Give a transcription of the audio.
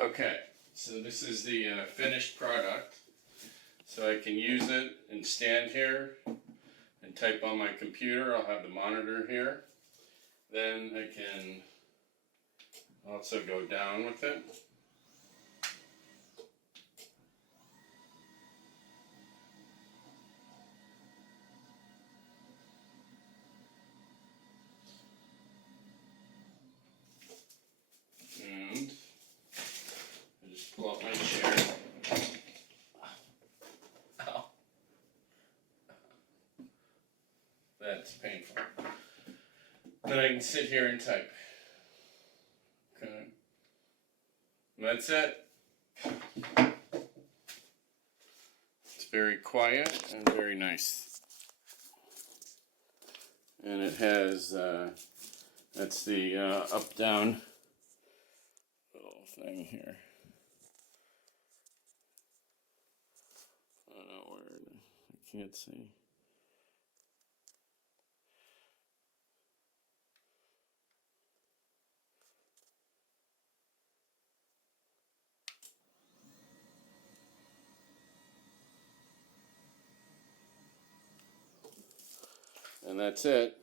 Okay, so this is the finished product. So I can use it and stand here and type on my computer. I'll have the monitor here. Then I can also go down with it. And I just pull up my chair. Ow. That's painful. Then I can sit here and type. Okay. And that's it. It's very quiet and very nice. And it has, that's the up-down little thing here. I don't know where, I can't see. And that's it.